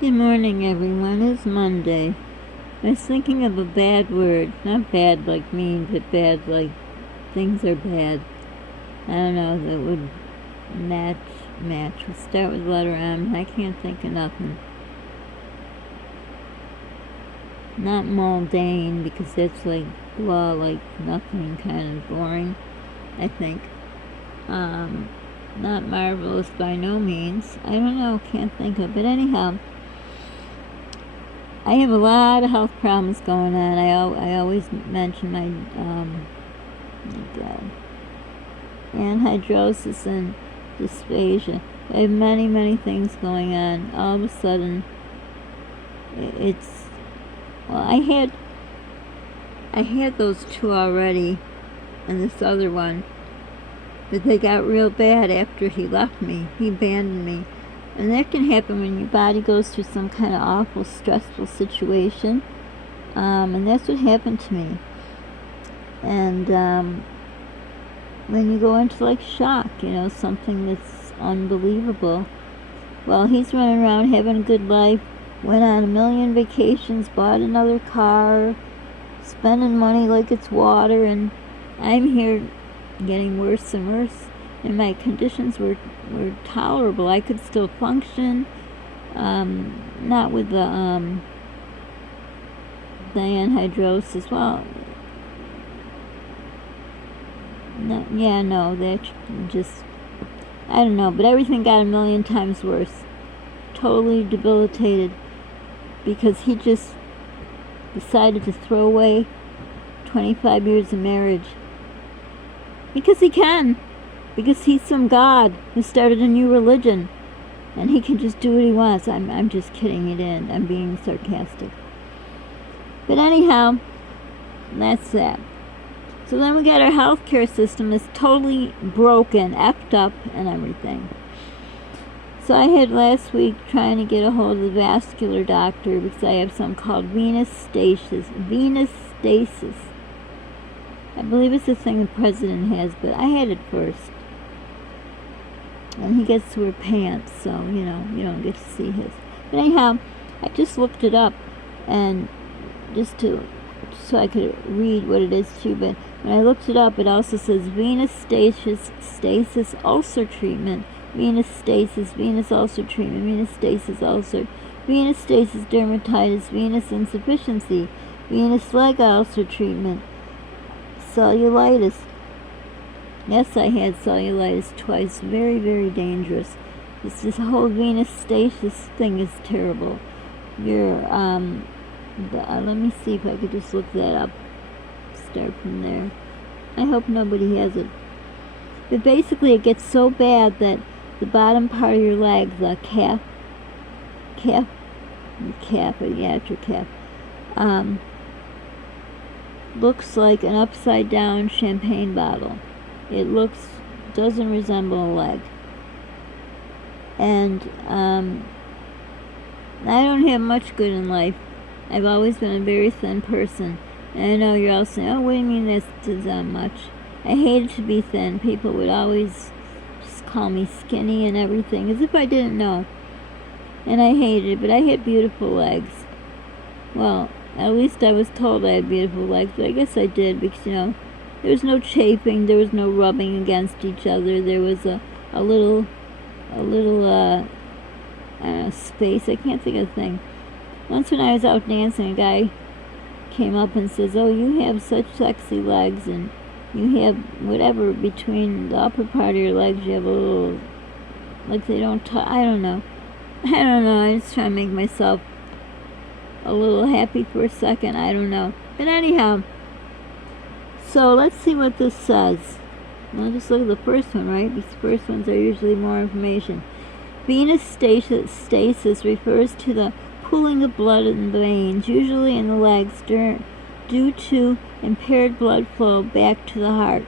Good morning, everyone. It's Monday. I was thinking of a bad word. Not bad like mean, but bad like things are bad. I don't know, that would match. We'll start with letter M. I can't think of nothing. Not mundane, because that's like blah, like nothing, kind of boring, I think. Not marvelous by no means. I don't know, can't think of. But anyhow, I have a lot of health problems going on. I always mention my anhidrosis and dysphagia. I have many things going on. All of a sudden, I had those two already, and this other one, but they got real bad after he left me. He abandoned me. And that can happen when your body goes through some kind of awful, stressful situation. And that's what happened to me. And when you go into like shock, something that's unbelievable. Well, he's running around having a good life, went on 1 million vacations, bought another car, spending money like it's water, and I'm here getting worse and worse. And my conditions were tolerable. I could still function, not with the anhidrosis. Well, that just, I don't know, but everything got 1 million times worse. Totally debilitated, because he just decided to throw away 25 years of marriage. Because he can. Because he's some god who started a new religion, and he can just do what he wants. I'm just kidding. He didn't. I'm being sarcastic. But anyhow, that's that. So then we got our healthcare system is totally broken, effed up, and everything. So I had last week trying to get a hold of the vascular doctor because I have something called venous stasis. Venous stasis. I believe it's the thing the president has, but I had it first. And he gets to wear pants, so, you don't get to see his. But anyhow, I just looked it up, and so I could read what it is too, but when I looked it up, it also says venous stasis ulcer treatment, venous stasis, venous ulcer treatment, venous stasis ulcer, venous stasis dermatitis, venous insufficiency, venous leg ulcer treatment, cellulitis. Yes, I had cellulitis twice. Very, very dangerous. This whole venous stasis thing is terrible. Let me see if I could just look that up. Start from there. I hope nobody has it. But basically, it gets so bad that the bottom part of your leg, the calf, your calf, looks like an upside down champagne bottle. It doesn't resemble a leg. And I don't have much good in life. I've always been a very thin person. And I know you're all saying, oh, what do you mean that's not much? I hated to be thin. People would always just call me skinny and everything, as if I didn't know. And I hated it, but I had beautiful legs. Well, at least I was told I had beautiful legs, but I guess I did, because, there was no chafing, there was no rubbing against each other, there was a little space, I can't think of the thing. Once when I was out dancing, a guy came up and says, oh, you have such sexy legs, and you have whatever between the upper part of your legs, you have a little, like they don't touch, I don't know, I just try to make myself a little happy for a second, I don't know. But anyhow, so let's see what this says. I'll just look at the first one, right? These first ones are usually more information. Venous stasis refers to the pooling of blood in the veins, usually in the legs, due to impaired blood flow back to the heart.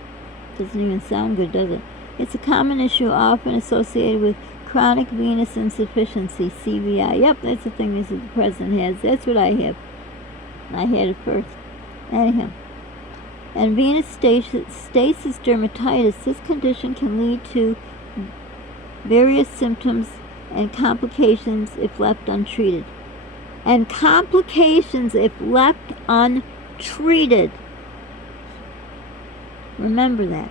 Doesn't even sound good, does it? It's a common issue often associated with chronic venous insufficiency, CVI. Yep, that's the thing the president has. That's what I have. I had it first. Anyhow. And venous stasis dermatitis, this condition can lead to various symptoms and complications if left untreated. And complications if left untreated. Remember that.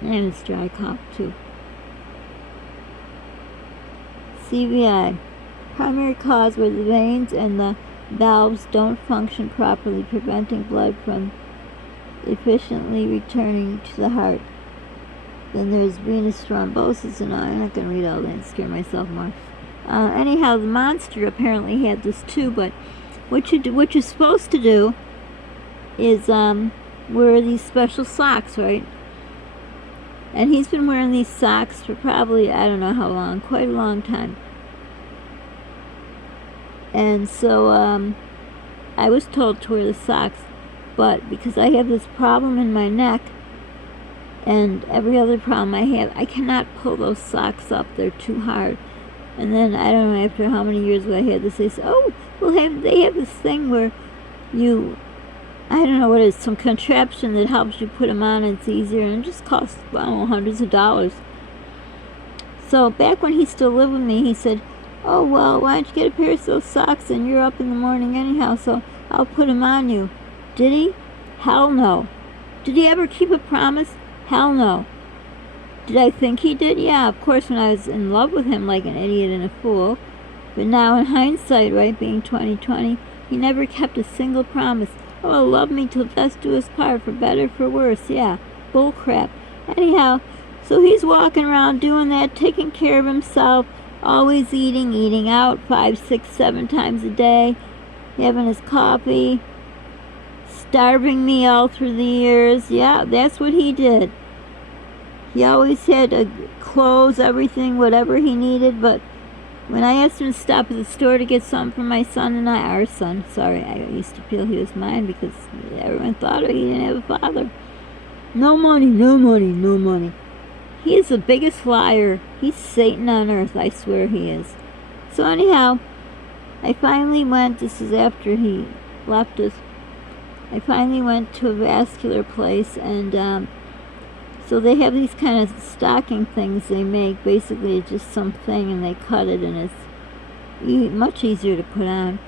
And it's dry cough too. CVI. Primary cause where the veins and the valves don't function properly, preventing blood from efficiently returning to the heart. Then there's venous thrombosis, and I'm not going to read all that and scare myself more. Anyhow, the monster apparently had this too, but what you're supposed to do is wear these special socks, right? And he's been wearing these socks for probably, I don't know how long, quite a long time. And so I was told to wear the socks, but because I have this problem in my neck and every other problem I have, I cannot pull those socks up. They're too hard. And then, I don't know, after how many years I had this, they say, oh, well, they have this thing where you, I don't know what it is, some contraption that helps you put them on, and it's easier, and it just costs, I don't know, hundreds of dollars. So back when he still lived with me, he said, oh, well, why don't you get a pair of those socks, and you're up in the morning anyhow, so I'll put them on you. Did he? Hell no. Did he ever keep a promise? Hell no. Did I think he did? Yeah, of course, when I was in love with him like an idiot and a fool. But now in hindsight, right, being 2020, he never kept a single promise. Oh, love me till death do us part, for better, for worse. Yeah, bull crap. Anyhow, so he's walking around doing that, taking care of himself, always eating out 5, 6, 7 times a day, having his coffee, starving me all through the years. Yeah, that's what he did. He always had clothes, everything, whatever he needed, but when I asked him to stop at the store to get something for my son and our son, sorry, I used to feel he was mine because everyone thought he didn't have a father. No money, no money, no money. He is the biggest liar. He's Satan on earth, I swear he is. So anyhow, I finally went, this is after he left us, I finally went to a vascular place, and so they have these kind of stocking things they make. Basically, it's just something, and they cut it, and it's much easier to put on.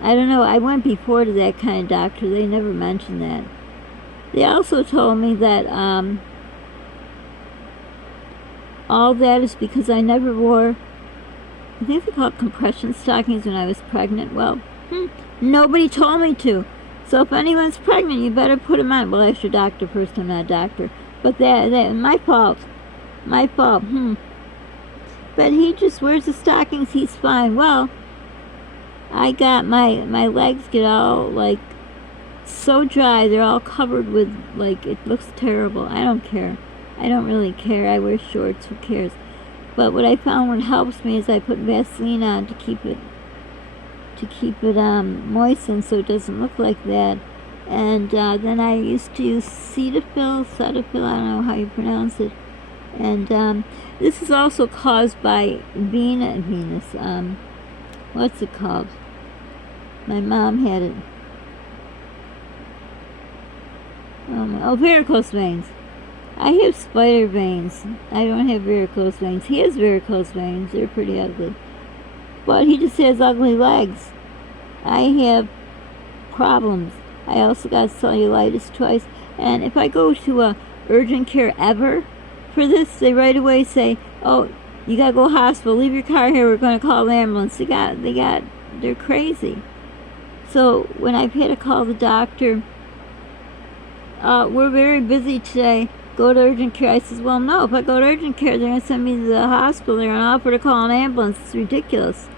I don't know, I went before to that kind of doctor. They never mentioned that. They also told me that all that is because I never wore, I think they call it compression stockings when I was pregnant. Well, nobody told me to. So if anyone's pregnant, you better put them on. Well, ask your doctor first. I'm not a doctor. But that my fault. My fault. But he just wears the stockings. He's fine. Well, I got my legs get all like so dry. They're all covered with, like, it looks terrible. I don't care. I don't really care. I wear shorts. Who cares? But what I found what helps me is I put Vaseline on to keep it moistened so it doesn't look like that. And then I used to use Cetaphil, I don't know how you pronounce it. And this is also caused by venous, what's it called? My mom had it. Varicose veins. I have spider veins. I don't have varicose veins. He has varicose veins. They're pretty ugly. But he just has ugly legs. I have problems. I also got cellulitis twice. And if I go to a urgent care ever for this, they right away say, oh, you gotta go hospital. Leave your car here. We're going to call the ambulance. They're crazy. So when I've had to call the doctor, we're very busy today. Go to urgent care. I says, well, no, if I go to urgent care, they're going to send me to the hospital. They're going to offer to call an ambulance. It's ridiculous.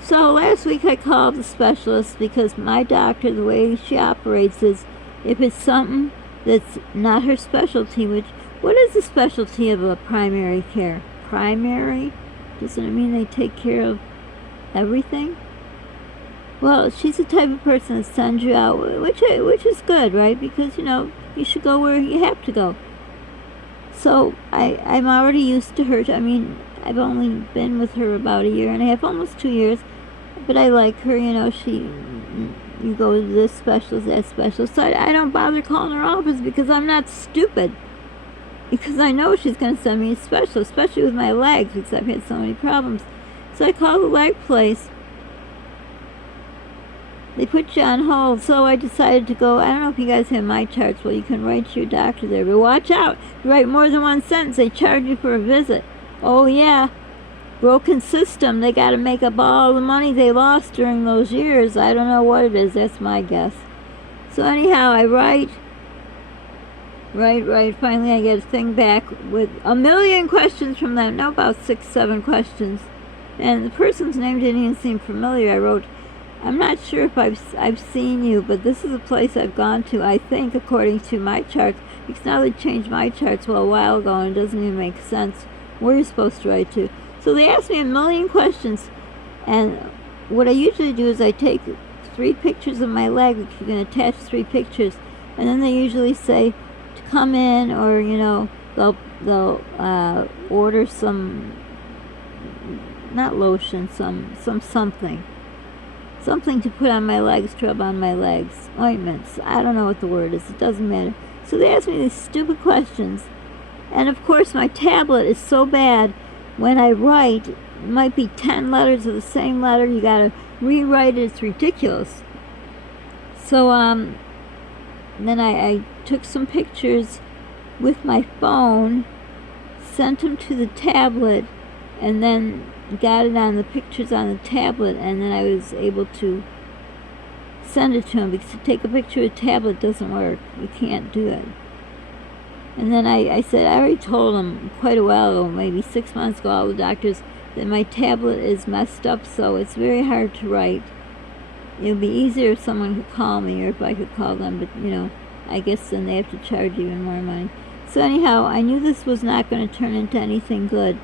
So last week I called the specialist because my doctor, the way she operates is if it's something that's not her specialty, which, what is the specialty of a primary care? Primary? Doesn't it mean they take care of everything? Well, she's the type of person that sends you out, which is good, right? Because, you should go where you have to go. So I'm already used to her. I mean, I've only been with her about 1.5 years, almost 2 years. But I like her, you go to this specialist, that specialist. So I don't bother calling her office because I'm not stupid. because I know she's going to send me a special, especially with my legs, because I've had so many problems. So I called the leg place. They put you on hold, so I decided to go. I don't know if you guys have my charts. Well, you can write to your doctor there, but watch out. If you write more than one sentence, they charge you for a visit. Oh, yeah. Broken system. They got to make up all the money they lost during those years. I don't know what it is. That's my guess. So anyhow, I write. Finally, I get a thing back with 1,000,000 questions from them. No, about 6, 7 questions. And the person's name didn't even seem familiar. I wrote, I'm not sure if I've seen you, but this is a place I've gone to, I think, according to my charts. Because now they changed my charts a while ago, and it doesn't even make sense where you're supposed to write to. So they asked me 1,000,000 questions. And what I usually do is I take 3 pictures of my leg, which you can attach 3 pictures. And then they usually say to come in, or, you know, they'll order some, not lotion, something to put on my legs, to rub on my legs, ointments. I don't know what the word is. It doesn't matter. So they asked me these stupid questions. And of course, my tablet is so bad. When I write, it might be 10 letters of the same letter. You got to rewrite it. It's ridiculous. So then I took some pictures with my phone, sent them to the tablet, and then got it on the pictures on the tablet, and then I was able to send it to him, because to take a picture of a tablet doesn't work. You can't do it. And then I said, I already told him quite a while ago, maybe 6 months ago, all the doctors, that my tablet is messed up, so it's very hard to write. It would be easier if someone could call me, or if I could call them, but, you know, I guess then they have to charge even more money. So anyhow, I knew this was not going to turn into anything good.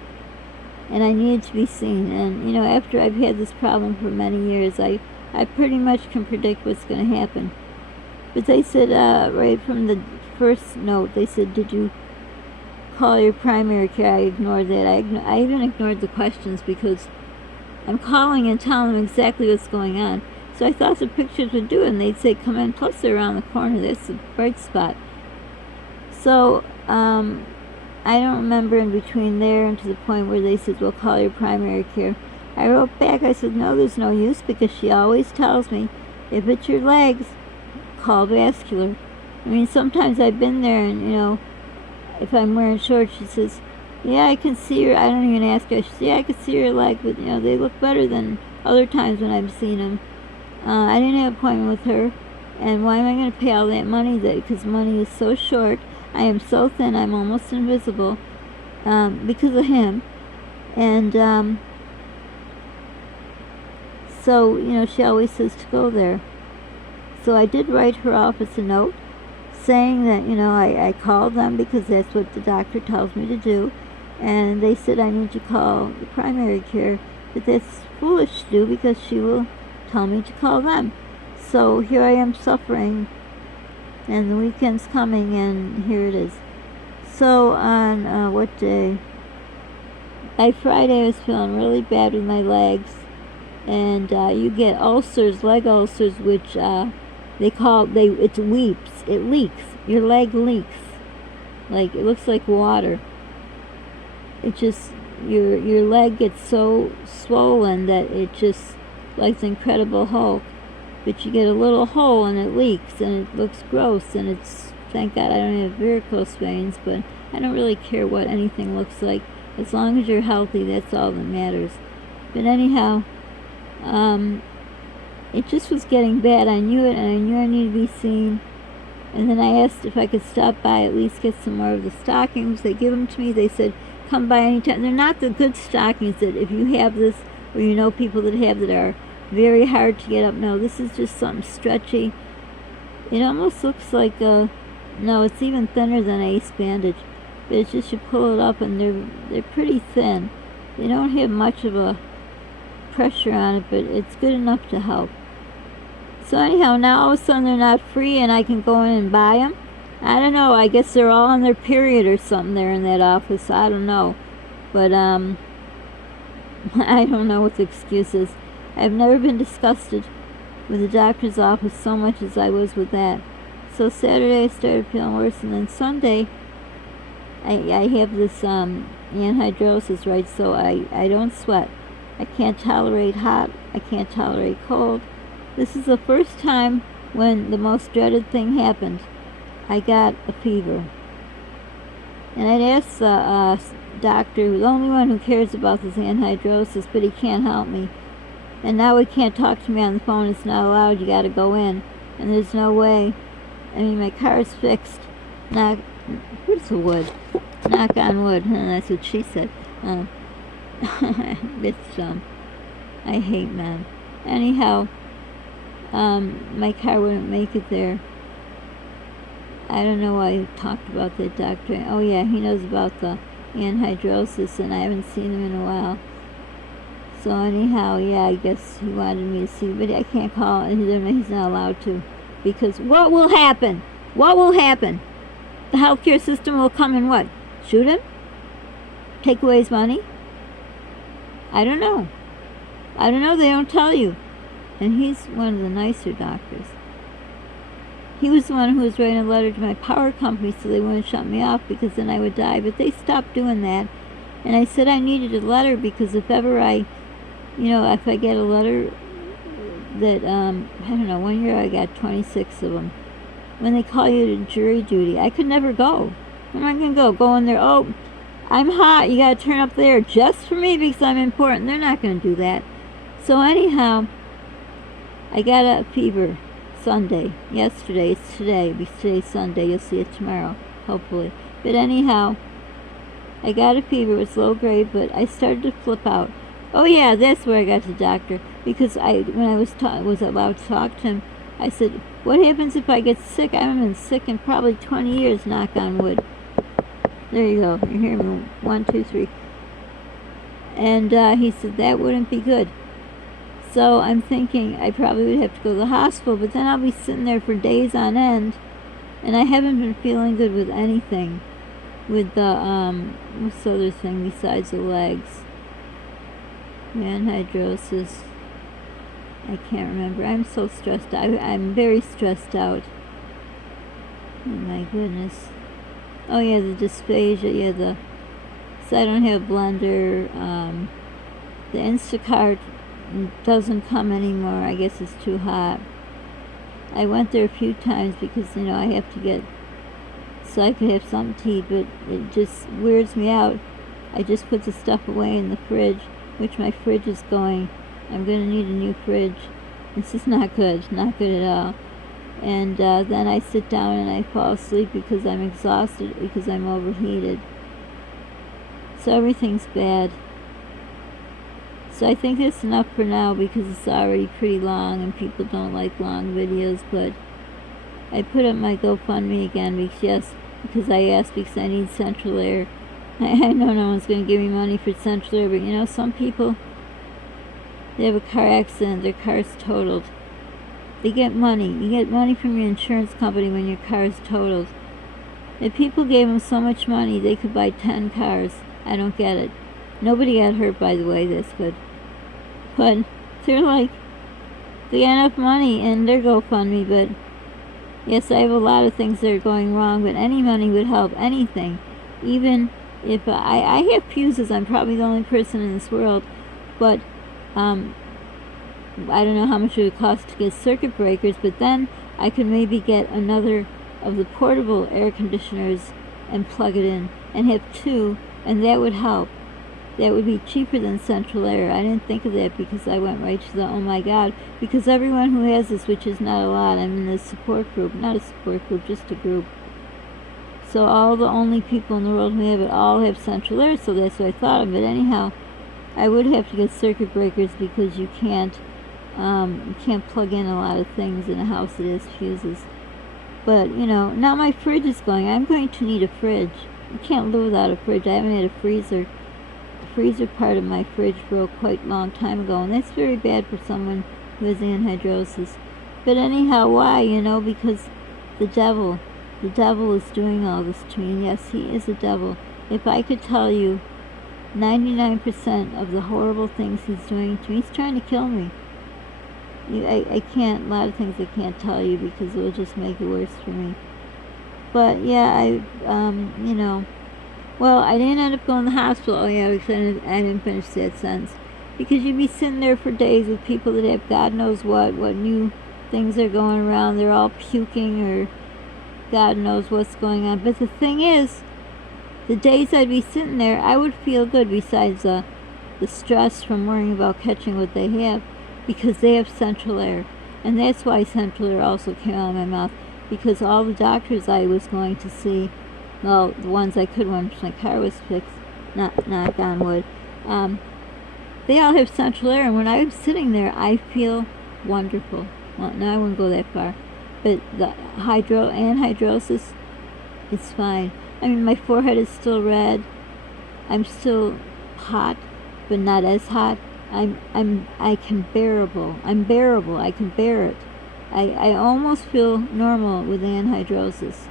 And I needed to be seen. And, you know, after I've had this problem for many years, I pretty much can predict what's going to happen. But they said, right from the first note, they said, did you call your primary care? I ignored that. I even ignored the questions, because I'm calling and telling them exactly what's going on. So I thought the pictures would do it, and they'd say, come in. Plus, they're around the corner. That's a bright spot. So, I don't remember in between there and to the point where they said, well, call your primary care. I wrote back, I said, no, there's no use, because she always tells me, if it's your legs, call vascular. I mean, sometimes I've been there, and, you know, if I'm wearing shorts, she says, yeah, I can see your, I don't even ask her, she says, yeah, I can see your leg, but, you know, they look better than other times when I've seen them. I didn't have an appointment with her, and why am I going to pay all that money? Because money is so short. I am so thin, I'm almost invisible, because of him. And so, you know, she always says to go there. So I did write her office a note saying that, you know, I called them because that's what the doctor tells me to do. And they said I need to call the primary care. But that's foolish to do, because she will tell me to call them. So here I am suffering, and the weekend's coming, and here it is. So on what day? By Friday, I was feeling really bad with my legs, and you get ulcers, leg ulcers, which it weeps, it leaks. Your leg leaks, like it looks like water. It just your leg gets so swollen that it just like the Incredible Hulk. But you get a little hole and it leaks and it looks gross, and it's, thank God I don't have varicose veins, but I don't really care what anything looks like. As long as you're healthy, that's all that matters. But anyhow, it just was getting bad. I knew it, and I knew I needed to be seen. And then I asked if I could stop by, at least get some more of the stockings. They give them to me. They said, come by anytime. They're not the good stockings that if you have this, or you know people that have, that are very hard to get up. No, this is just something stretchy. It almost looks like no, it's even thinner than an ace bandage. But it's just you pull it up, and they're pretty thin. They don't have much of a pressure on it, but it's good enough to help. So anyhow, now all of a sudden they're not free, and I can go in and buy them. I don't know. I guess they're all on their period or something there in that office. I don't know. But I don't know what the excuse is. I've never been disgusted with the doctor's office so much as I was with that. So Saturday I started feeling worse, and then Sunday I have this anhydrosis, right? So I don't sweat. I can't tolerate hot. I can't tolerate cold. This is the first time when the most dreaded thing happened. I got a fever. And I'd asked the doctor, the only one who cares about this anhydrosis, but he can't help me. And now he can't talk to me on the phone. It's not allowed. You got to go in. And there's no way. I mean, my car's fixed. Where's the wood? Knock on wood. That's what she said. It's I hate men. Anyhow, my car wouldn't make it there. I don't know why he talked about that doctor. Oh yeah, he knows about the anhydrosis, and I haven't seen him in a while. So anyhow, yeah, I guess he wanted me to see, but I can't call. He's not allowed to, because what will happen? What will happen? The healthcare system will come and what? Shoot him? Take away his money? I don't know. I don't know. They don't tell you. And he's one of the nicer doctors. He was the one who was writing a letter to my power company so they wouldn't shut me off, because then I would die. But they stopped doing that. And I said I needed a letter, because if ever if I get a letter that, I don't know, one year I got 26 of them. When they call you to jury duty, I could never go. I'm not going to go. Go in there, oh, I'm hot, you got to turn up there just for me because I'm important. They're not going to do that. So anyhow, I got a fever Sunday. Yesterday, it's today. Because today's Sunday, you'll see it tomorrow, hopefully. But anyhow, I got a fever. It was low grade, but I started to flip out. Oh yeah, that's where I got to the doctor. Because when I was allowed to talk to him, I said, what happens if I get sick? I haven't been sick in probably 20 years, knock on wood. There you go. You hear me? 1, 2, 3. And he said, that wouldn't be good. So I'm thinking I probably would have to go to the hospital, but then I'll be sitting there for days on end. And I haven't been feeling good with anything. With the, what's the other thing besides the legs? Anhydrosis. I can't remember. I'm so stressed out. I'm very stressed out. Oh my goodness. Oh yeah, the dysphagia. Yeah, so I don't have blender. The Instacart doesn't come anymore. I guess it's too hot. I went there a few times because, I have to get, so I could have something to eat, but it just weirds me out. I just put the stuff away in the fridge, which my fridge is going. I'm going to need a new fridge. This is not good at all. And then I sit down and I fall asleep because I'm exhausted, because I'm overheated. So everything's bad. So I think that's enough for now, because it's already pretty long and people don't like long videos. But I put up my GoFundMe again because I asked, because I need central air. I know no one's going to give me money for central air, but some people, they have a car accident, their car's totaled. They get money. You get money from your insurance company when your car is totaled. If people gave them so much money, they could buy 10 cars. I don't get it. Nobody got hurt, by the way, that's good. But they're like, they got enough money in their GoFundMe, but yes, I have a lot of things that are going wrong, but any money would help, anything. Even if I have fuses, I'm probably the only person in this world, but I don't know how much it would cost to get circuit breakers, but then I could maybe get another of the portable air conditioners and plug it in and have 2, and that would help. That would be cheaper than central air. I didn't think of that because I went right to the, oh my God, because everyone who has this, which is not a lot, I'm in a support group, not a support group, just a group. So all the only people in the world who have it all have central air, so that's what I thought of it. Anyhow, I would have to get circuit breakers because you can't plug in a lot of things in a house that has fuses. But, now my fridge is going. I'm going to need a fridge. You can't live without a fridge. I haven't had a freezer. The freezer part of my fridge broke quite a long time ago, and that's very bad for someone who has anhydrosis. But anyhow, why? Because the devil is doing all this to me. And yes, he is a devil. If I could tell you 99% of the horrible things he's doing to me, he's trying to kill me. I can't, a lot of things I can't tell you because it will just make it worse for me. But yeah, Well, I didn't end up going to the hospital. Oh yeah, because I didn't finish that sentence. Because you'd be sitting there for days with people that have God knows what new things are going around. They're all puking or God knows what's going on. But the thing is, the days I'd be sitting there, I would feel good besides the stress from worrying about catching what they have, because they have central air. And that's why central air also came out of my mouth, because all the doctors I was going to see, well, the ones I could once my car was fixed, knock on wood, they all have central air, and when I'm sitting there, I feel wonderful. Well, no, I wouldn't go that far, but the anhydrosis, it's fine. I mean, my forehead is still red. I'm still hot, but not as hot. I'm bearable. I can bear it. I almost feel normal with anhydrosis.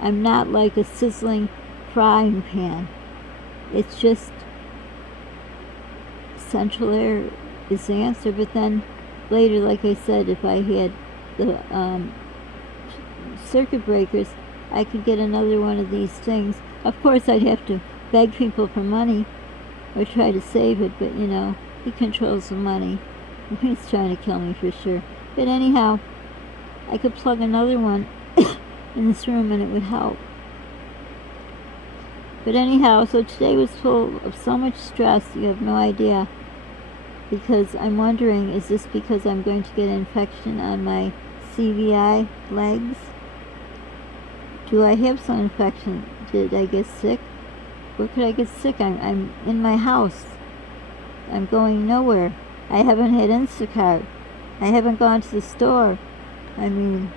I'm not like a sizzling frying pan. It's just central air is the answer. But then later, like I said, if I had the circuit breakers, I could get another one of these things. Of course, I'd have to beg people for money or try to save it, but you know, he controls the money. He's trying to kill me for sure. But anyhow, I could plug another one in this room and it would help. But anyhow, so today was full of so much stress, you have no idea. Because I'm wondering, is this because I'm going to get an infection on my CVI legs? Do I have some infection? Did I get sick? Where could I get sick? I'm in my house. I'm going nowhere. I haven't had Instacart. I haven't gone to the store. I mean,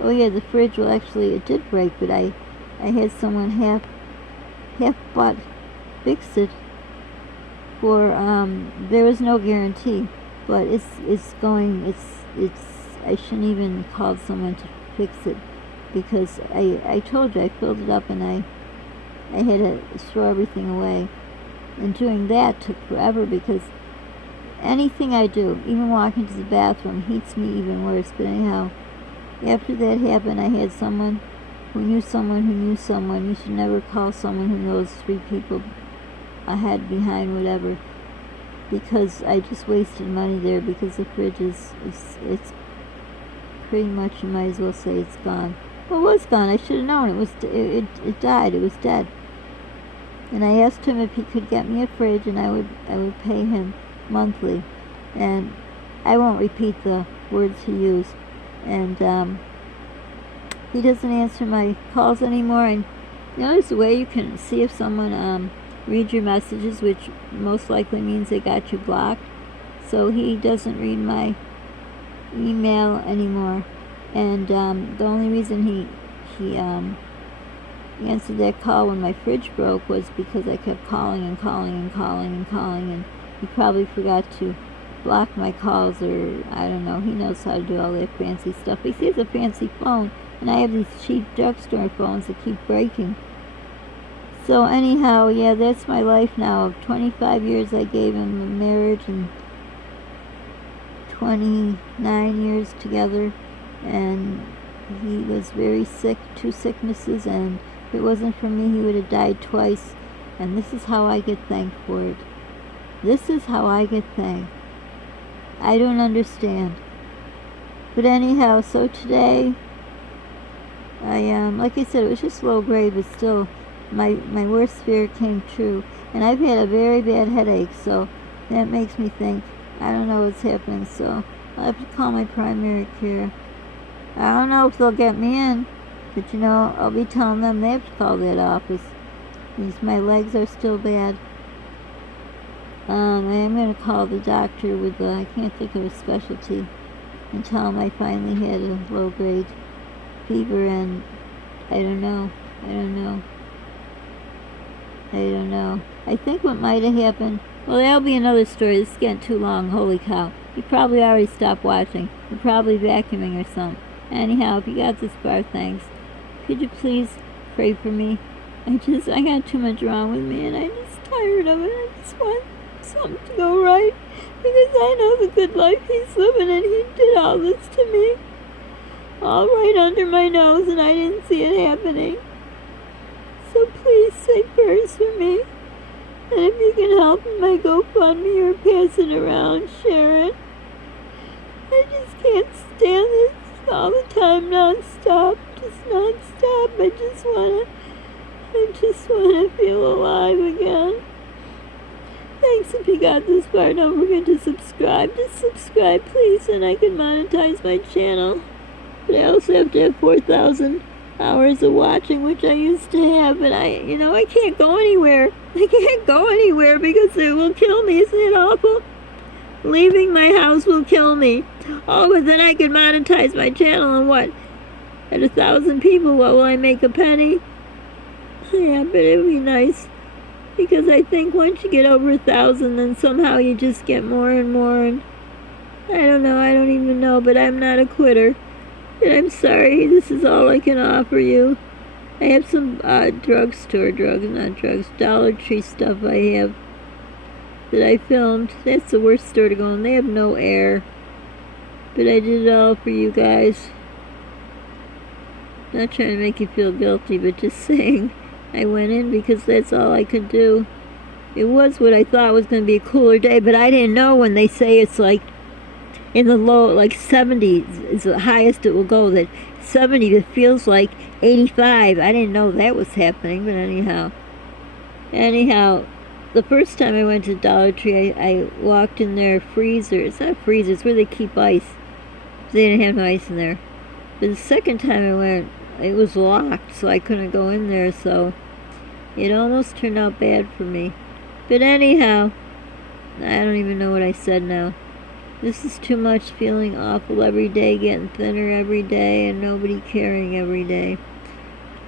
oh yeah, the fridge, well actually it did break, but I had someone half butt fix it for, there was no guarantee, but it's I shouldn't even call someone to fix it, because I told you I filled it up and I had to throw everything away. And doing that took forever, because anything I do, even walking to the bathroom, heats me even worse. But anyhow, after that happened, I had someone who knew someone who knew someone. You should never call someone who knows 3 people ahead, behind, whatever, because I just wasted money there, because the fridge it's pretty much, you might as well say it's gone. Well, it was gone. I should have known. It died. It was dead. And I asked him if he could get me a fridge, and I would pay him monthly. And I won't repeat the words he used. And he doesn't answer my calls anymore. And you know, there's a way you can see if someone reads your messages, which most likely means they got you blocked. So he doesn't read my email anymore. And the only reason he answered that call when my fridge broke was because I kept calling, and he probably forgot to block my calls, or I don't know. He knows how to do all that fancy stuff. He has a fancy phone, and I have these cheap drugstore phones that keep breaking. So anyhow, yeah, that's my life now. Of 25 years I gave him a marriage, and 29 years together, and he was very sick, 2 sicknesses, and if it wasn't for me, he would have died twice. And this is how I get thanked for it. This is how I get thanked. I don't understand. But anyhow, so today, like I said, it was just low grade, but still, my worst fear came true. And I've had a very bad headache, so that makes me think, I don't know what's happening, so I'll have to call my primary care. I don't know if they'll get me in, but you know, I'll be telling them they have to call that office, because my legs are still bad. I am going to call the doctor with I can't think of a specialty, and tell him I finally had a low-grade fever, and I don't know. I think what might have happened, well, that'll be another story. This is getting too long, holy cow. You probably already stopped watching. You're probably vacuuming or something. Anyhow, if you got this far, thanks. Could you please pray for me? I got too much wrong with me, and I'm just tired of it. I just want something to go right, because I know the good life he's living, and he did all this to me, all right under my nose, and I didn't see it happening. So please say prayers for me. And if you can help in my GoFundMe or pass it around, share it. I just can't stand this all the time, non-stop. Just non-stop. I just wanna feel alive again. Thanks if you got this far. Don't forget to subscribe. Just subscribe, please, and I can monetize my channel. But I also have to have 4,000 hours of watching, which I used to have, but I can't go anywhere. I can't go anywhere because it will kill me. Isn't it awful? Leaving my house will kill me. Oh, but then I can monetize my channel, and what? At 1,000 people, what will I make, a penny? Yeah, but it would be nice. Because I think once you get over 1,000, then somehow you just get more and more, and I don't know, I don't even know, but I'm not a quitter. And I'm sorry, this is all I can offer you. I have some Dollar Tree stuff I have that I filmed. That's the worst store to go in. They have no air. But I did it all for you guys. Not trying to make you feel guilty, but just saying I went in because that's all I could do. It was what I thought was going to be a cooler day, but I didn't know when they say it's like in the low, like 70 is the highest it will go, that 70 it feels like 85. I didn't know that was happening, but anyhow, the first time I went to Dollar Tree, I walked in their freezer. It's not a freezer, it's where they keep ice. They didn't have no ice in there. But the second time I went, it was locked, so I couldn't go in there, so it almost turned out bad for me. But anyhow, I don't even know what I said now. This is too much, feeling awful every day, getting thinner every day, and nobody caring every day.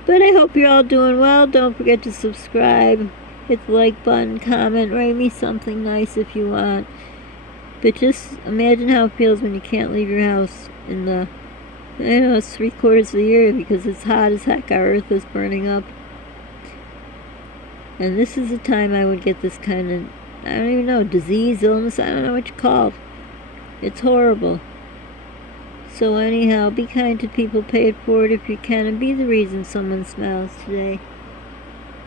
But I hope you're all doing well. Don't forget to subscribe, hit the like button, comment, write me something nice if you want. But just imagine how it feels when you can't leave your house in the, it's 3/4 of the year because it's hot as heck. Our earth is burning up. And this is the time I would get this kind of, I don't even know, disease, illness, I don't know what you call it. It's horrible. So anyhow, be kind to people, pay it forward if you can, and be the reason someone smiles today.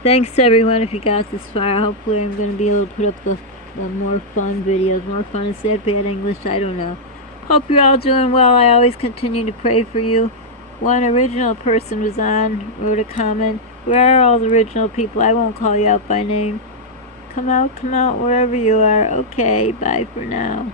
Thanks everyone if you got this far. Hopefully I'm going to be able to put up the more fun videos. More fun is that bad English? I don't know. Hope you're all doing well. I always continue to pray for you. One original person was on, wrote a comment. Where are all the original people? I won't call you out by name. Come out, wherever you are. Okay, bye for now.